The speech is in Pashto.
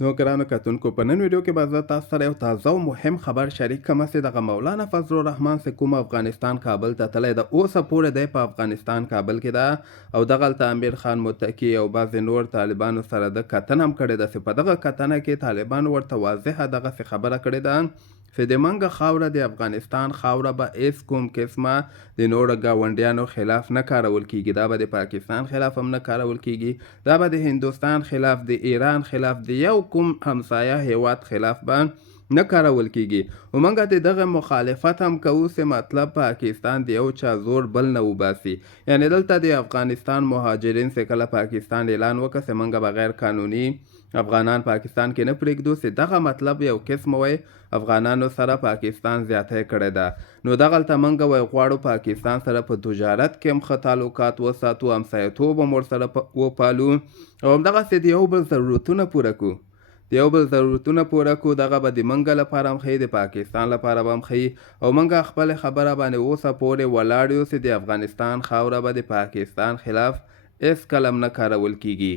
نو ګرانو کتونکو په نن ویډیو کې به زه تاسو سره یو تازه او مهم خبر شریک کوم چې دغه مولانا فضل الرحمن چې کوم افغانستان کابل ته تللی د اوسه پورې دی په افغانستان کابل کې ده او دغلته امیر خان متقي او بعضې نور طالبانو سره د کتنه هم کړې ده چې په دغه کتنه کې طالبانو ورته واضحه دغسې خبره کړې ده چې د منګه خاوره د افغانستان خاوره به هیڅ کوم قسمه د نورو ګاونډیانو خلاف نه کارول کیږي، دا به د پاکستان خلاف هم نه کارول کیږي، دا به د هندوستان خلاف، د ایران خلاف، د یو کوم همسایه هیواد خلاف به نه کارول کیږي. او موږ د دغه مخالفت هم کوو چې مطلب پاکستان د یو چا زور بل نه وباسي. یعنی دلته د افغانستان مهاجرین چې کله پاکستان اعلان وکړ چې موږ به غیر قانوني افغانان پاکستان کې نه پرېږدو، چې دغه مطلب یو قسم وی افغانانو سره پاکستان زیاتی کړې ده. نو دغلته موږ وی غواړو پاکستان سره په تجارت کې هم ښه تعلقات وساتو، همسایه‌توب هم ورسره وپالو او همدغسې د یو بل ضرورتونه پوره کړو. د یو بل ضرورتونه پوره کړو، دغه به د منګه لپاره هم ښیي، د پاکستان لپاره به هم ښیي او موږ خپلې خبره باندې اوسه پورې ولاړ یو چې د افغانستان خاوره به د پاکستان خلاف هېڅکله هم نه کارول کیږي.